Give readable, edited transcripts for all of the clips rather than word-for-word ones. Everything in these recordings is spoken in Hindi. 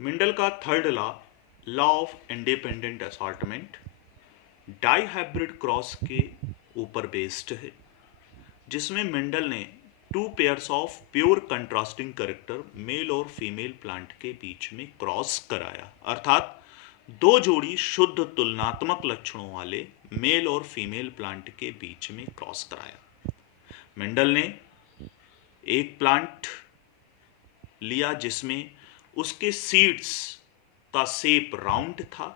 मेंडल का third law of independent assortment dihybrid cross के ऊपर बेस्ड है, जिसमें मेंडल ने two pairs of pure contrasting character male और फीमेल प्लांट के बीच में क्रॉस कराया, अर्थात दो जोड़ी शुद्ध तुलनात्मक लक्षणों वाले मेल और फीमेल प्लांट के बीच में क्रॉस कराया। मेंडल ने एक प्लांट लिया जिसमें उसके सीड्स का शेप राउंड था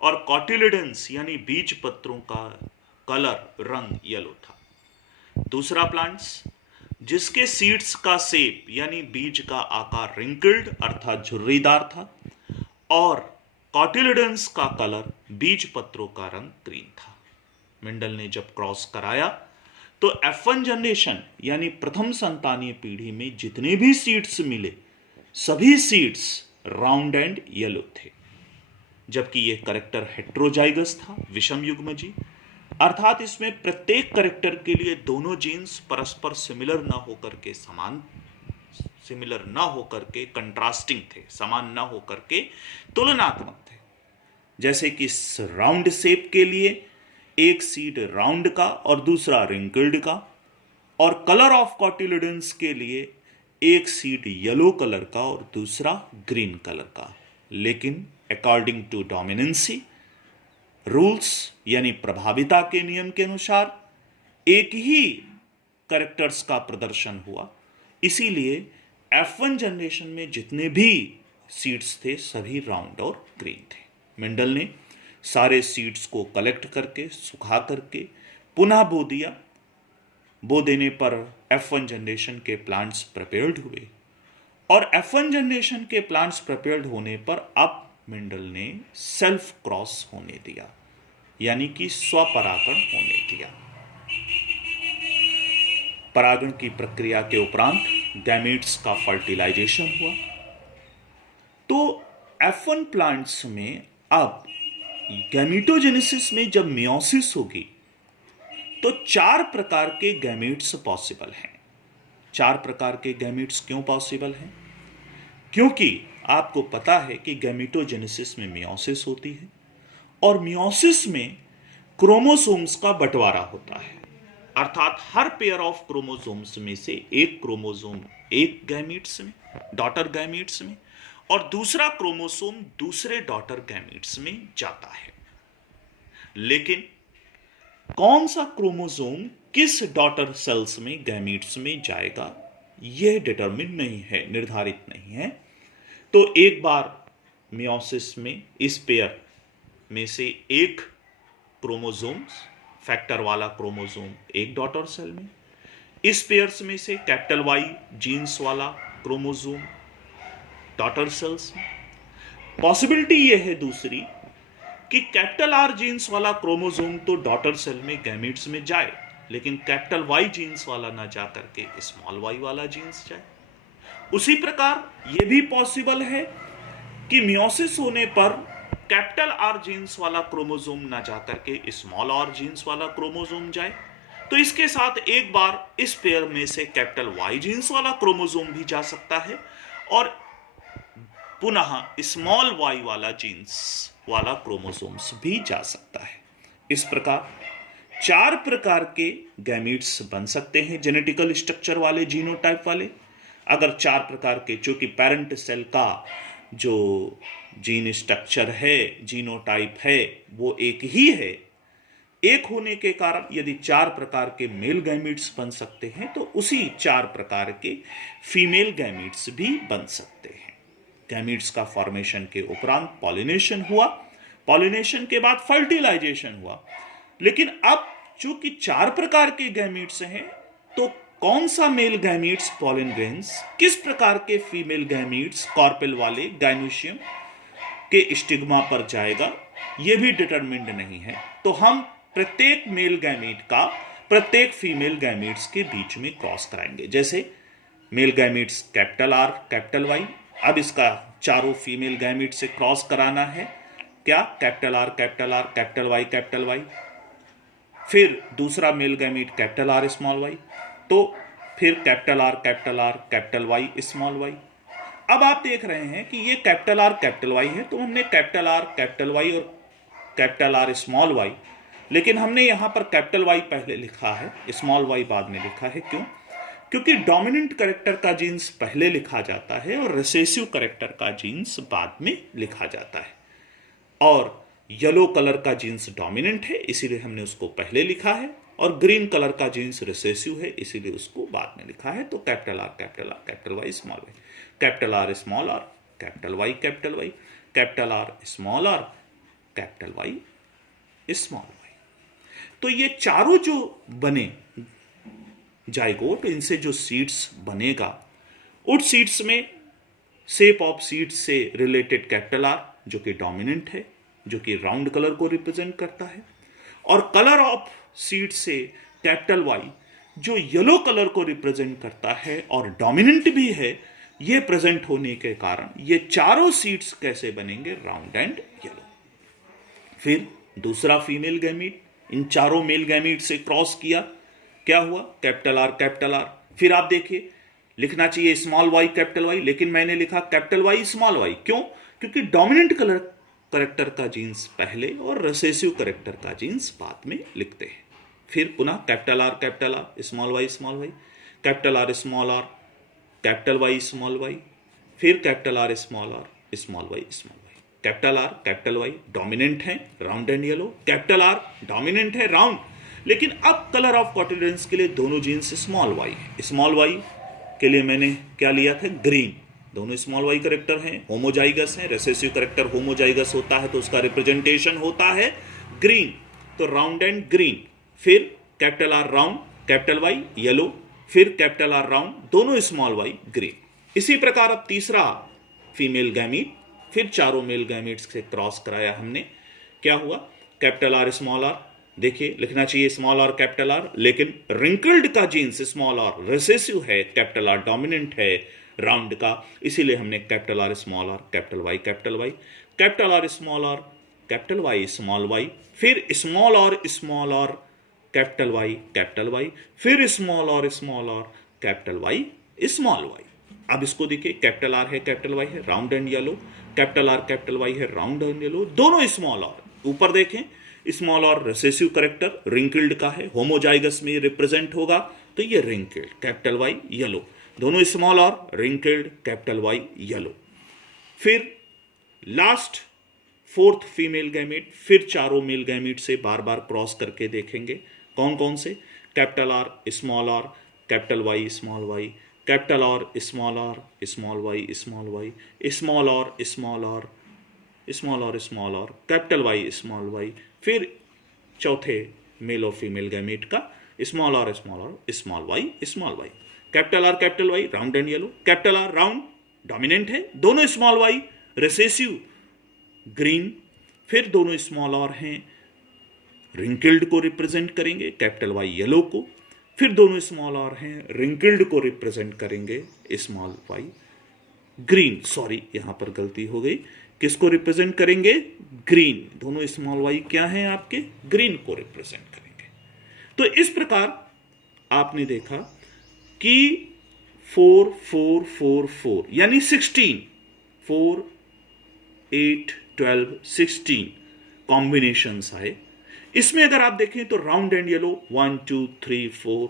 और कॉटिलिडन्स यानी बीज पत्रों का कलर रंग येलो था। दूसरा प्लांट्स जिसके सीड्स का शेप यानी बीज का आकार रिंकल्ड अर्थात झुर्रीदार था और कॉटिलिडन्स का कलर बीज पत्रों का रंग ग्रीन था। मेंडल ने जब क्रॉस कराया तो F1 जनरेशन यानी प्रथम संतानीय पीढ़ी में जितने भी सीड्स मिले सभी सीड्स राउंड एंड येलो थे, जबकि यह करेक्टर हेट्रोजाइगस था, विषम युग्मजी, अर्थात इसमें प्रत्येक करेक्टर के लिए दोनों जीन्स परस्पर सिमिलर न होकर के कंट्रास्टिंग थे, समान न होकर के तुलनात्मक थे। जैसे कि राउंड शेप के लिए एक सीड राउंड का और दूसरा रिंकल्ड का, और कलर ऑफ कॉटिलिडन्स के लिए एक सीड येलो कलर का और दूसरा ग्रीन कलर का। लेकिन अकॉर्डिंग टू डोमिनेंसी रूल्स यानी प्रभाविता के नियम के अनुसार एक ही कैरेक्टर्स का प्रदर्शन हुआ, इसीलिए F1 जनरेशन में जितने भी सीड्स थे सभी राउंड और ग्रीन थे। मेंडल ने सारे सीड्स को कलेक्ट करके सुखा करके पुनः बो दिया। बो देने पर F1 जनरेशन के प्लांट्स प्रिपेयर्ड हुए और F1 जनरेशन के प्लांट्स प्रिपेयर्ड होने पर अब मेंडल ने सेल्फ क्रॉस होने दिया, यानी कि स्वपरागण होने दिया। परागण की प्रक्रिया के उपरांत गैमेट्स का फर्टिलाइजेशन हुआ। तो F1 प्लांट्स में अब गैमेटोजेनेसिस में जब मियोसिस होगी तो 4 प्रकार के गैमेट्स पॉसिबल हैं। 4 प्रकार के गैमेट्स क्यों पॉसिबल हैं? क्योंकि आपको पता है कि गैमेटोजेनेसिस में मियोसिस होती है और मियोसिस में क्रोमोसोम्स का बंटवारा होता है, अर्थात हर पेयर ऑफ क्रोमोसोम्स में से एक क्रोमोसोम एक गैमेट्स में, डॉटर गैमेट्स में, और दूसरा क्रोमोसोम दूसरे डॉटर गैमेट्स में जाता है। लेकिन कौन सा क्रोमोसोम किस डॉटर सेल्स में गैमेट्स में जाएगा यह डिटरमिन नहीं है, निर्धारित नहीं है। तो एक बार मियोसिस में इस पेयर में से एक क्रोमोसोम्स फैक्टर वाला क्रोमोसोम एक डॉटर सेल में, इस पेयर्स में से कैपिटल वाई जीन्स वाला क्रोमोसोम डॉटर सेल्स में। पॉसिबिलिटी यह है दूसरी कि कैपिटल आर जीन्स वाला क्रोमोसोम तो डॉटर सेल में गैमेट्स में जाए, लेकिन कैपिटल वाई जीन्स वाला ना जा करके स्मॉल वाई वाला जीन्स जाए। उसी प्रकार यह भी पॉसिबल है कि मियोसिस होने पर कैपिटल आर जीन्स वाला क्रोमोसोम ना जाकर के स्मॉल आर जीन्स वाला क्रोमोसोम जाए। तो इसके साथ एक बार इस पेयर में से कैपिटल वाई जीन्स वाला क्रोमोसोम भी जा सकता है और पुनः स्मॉल वाई वाला जीन्स वाला क्रोमोसोम्स भी जा सकता है। इस प्रकार 4 प्रकार के गैमेट्स बन सकते हैं जेनेटिकल स्ट्रक्चर वाले, जीनोटाइप वाले। अगर 4 प्रकार के, चूंकि पेरेंट सेल का जो जीन स्ट्रक्चर है, जीनोटाइप है, वो एक ही है, एक होने के कारण यदि 4 प्रकार के मेल गैमेट्स बन सकते हैं तो उसी 4 प्रकार के फीमेल गैमेट्स भी बन सकते हैं। गैमेट्स का फॉर्मेशन के उपरांत पॉलिनेशन हुआ, पॉलिनेशन के बाद फर्टिलाइजेशन हुआ। लेकिन अब चूंकि 4 प्रकार के गैमेट्स हैं तो कौन सा मेल गैमेट्स पॉलिन ग्रेन्स, किस प्रकार के फीमेल गैमेट्स कॉर्पेल वाले गाइनोशियम के स्टिग्मा पर जाएगा, यह भी डिटरमिन्ड नहीं है। तो हम प्रत्येक मेल गैमेट का प्रत्येक फीमेल गैमेट्स के बीच में क्रॉस कराएंगे। जैसे male gametes capital R capital Y, अब इसका चारों फीमेल गैमेट से क्रॉस कराना है। क्या? Capital R capital R capital Y capital Y. फिर दूसरा male gamete capital R small Y, तो फिर capital R capital Y small Y. अब आप देख रहे हैं कि ये कैपिटल आर कैपिटल वाई है, तो हमने कैपिटल आर कैपिटल वाई और कैपिटल आर स्मॉल वाई, लेकिन हमने यहां पर कैपिटल वाई पहले लिखा है, स्मॉल वाई बाद में लिखा है। क्यों? क्योंकि डोमिनेंट कैरेक्टर का जीन्स पहले लिखा जाता है और रिसेसिव कैरेक्टर का जीन्स बाद में लिखा जाता है। और येलो कलर का जीन्स डोमिनेंट है, इसीलिए हमने उसको पहले लिखा है, और ग्रीन कलर का जीन्स रिसेसिव है, इसीलिए उसको बाद में लिखा है। तो capital R capital Y small Y, capital R small R capital Y capital Y, capital R small R capital Y small Y. तो ये चारों जो बने जाइगोट, इनसे जो सीड्स बनेगा, उन सीड्स में शेप ऑफ सीड्स से रिलेटेड कैपिटल आर जो कि डोमिनेंट है, जो कि राउंड कलर को रिप्रेजेंट करता है, और कलर ऑफ सीड से कैपिटल वाई जो येलो कलर को रिप्रेजेंट करता है और डोमिनेंट भी है, ये प्रेजेंट होने के कारण ये चारों सीड्स कैसे बनेंगे? Round and yellow. फिर दूसरा फीमेल गैमीट इन चारों मेल गैमीट से क्रॉस किया, क्या हुआ? Capital R capital are. फिर आप देखिए, लिखना चाहिए स्मॉल वाई कैपिटल वाई, लेकिन मैंने लिखा कैपिटल वाई स्मॉल वाई। क्यों? क्योंकि डोमिनेंट कलर करेक्टर का जीन्स पहले और रिसेसिव करेक्टर का जीन्स बाद में लिखते हैं। फिर पुनः capital R small Y capital R small R capital Y small Y, फिर capital R small Y capital Y dominant है round and yellow, capital R dominant है राउंड, लेकिन अब कलर ऑफ कॉन्फिडेंस के लिए दोनों जीन्स स्मॉल वाई है। स्मॉल वाई के लिए मैंने क्या लिया था? ग्रीन। दोनों स्मॉल वाई करेक्टर हैं, होमोजाइगस हैं, रिसेसिव करेक्टर होमोजाइगस होता है तो उसका रिप्रेजेंटेशन होता है ग्रीन, तो राउंड एंड ग्रीन। फिर capital R round capital Y yellow, फिर कैपिटल आर राउंड दोनों स्मॉल वाई ग्रीन। इसी प्रकार अब तीसरा फीमेल गैमीट, फिर चारों मेल गैमीट्स से क्रॉस कराया हमने, क्या हुआ? Capital R small R. देखिए, लिखना चाहिए स्मॉल आर कैपिटल आर, लेकिन रिंकल्ड का जीन्स स्मॉल आर रिसेसिव है, कैपिटल आर डोमिनेंट है राउंड का, इसीलिए हमने capital R small R capital Y capital Y, capital R small R capital Y small Y, फिर स्मॉल आर कैपिटल वाई, फिर small R capital Y small Y. अब इसको देखिए, कैपिटल आर है कैपिटल वाई है round and yellow, capital R capital Y है राउंड एंड येलो, दोनों स्मॉल आर। ऊपर देखें, small R recessive character wrinkled का है, होमोजाइगस में रिप्रेजेंट होगा, तो ये रिंकल्ड कैपिटल वाई येलो, दोनों small R wrinkled capital Y yellow. फिर लास्ट फोर्थ फीमेल गैमीट, फिर चारों मेल गैमीट से बार बार क्रॉस करके देखेंगे कौन कौन से? Capital R capital Y capital R small Y small R capital Y small Y. फिर चौथे मेल और फीमेल गैमीट का small R small Y, capital Y round and yellow, capital R round dominant है, दोनों स्मॉल वाई रिसेसिव ग्रीन, फिर दोनों स्मॉल आर हैं रिंकल्ड को रिप्रेजेंट करेंगे, कैपिटल वाई येलो को, फिर दोनों स्मॉल आर हैं रिंकल्ड को रिप्रेजेंट करेंगे स्मॉल वाई ग्रीन। सॉरी, यहां पर गलती हो गई, किसको रिप्रेजेंट करेंगे? ग्रीन। दोनों स्मॉल वाई क्या हैं आपके? ग्रीन को रिप्रेजेंट करेंगे। तो इस प्रकार आपने देखा कि 4 4 4 4 यानी 16, 4 8 12 16 कॉम्बिनेशंस आए। इसमें अगर आप देखें तो round and yellow 1 2 3 4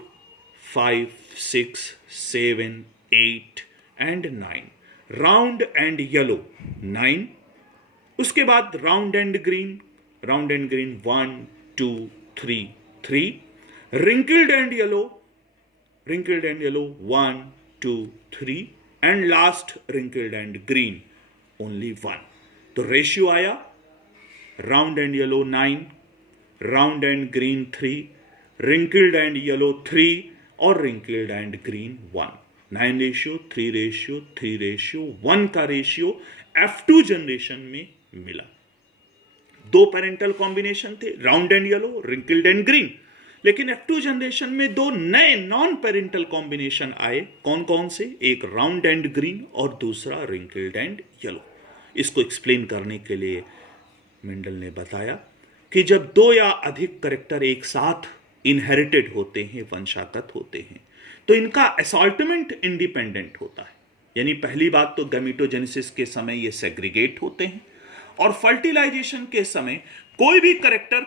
5 6 7 8 and 9, round and yellow 9। उसके बाद round and green 1 2 3 3, wrinkled and yellow 1 2 3, and last wrinkled and green only 1। तो रेशियो आया round and yellow 9, round and green 3, wrinkled and yellow 3 और wrinkled and green 1। 9 ratio 3 ratio 3 ratio 1 का रेशियो F2 जनरेशन में मिला। 2 पेरेंटल कॉम्बिनेशन थे, round and yellow, wrinkled and green, लेकिन F2 जनरेशन में 2 नए नॉन पेरेंटल कॉम्बिनेशन आए। कौन कौन से? एक राउंड एंड ग्रीन और दूसरा रिंकल्ड एंड येलो। इसको एक्सप्लेन करने के लिए मेंडल ने बताया कि जब 2 या अधिक कैरेक्टर एक साथ इनहेरिटेड होते हैं, वंशागत होते हैं, तो इनका असॉर्टमेंट इंडिपेंडेंट होता है। यानी पहली बात तो गैमेटोजेनेसिस के समय ये सेग्रीगेट होते हैं और फर्टिलाइजेशन के समय कोई भी करेक्टर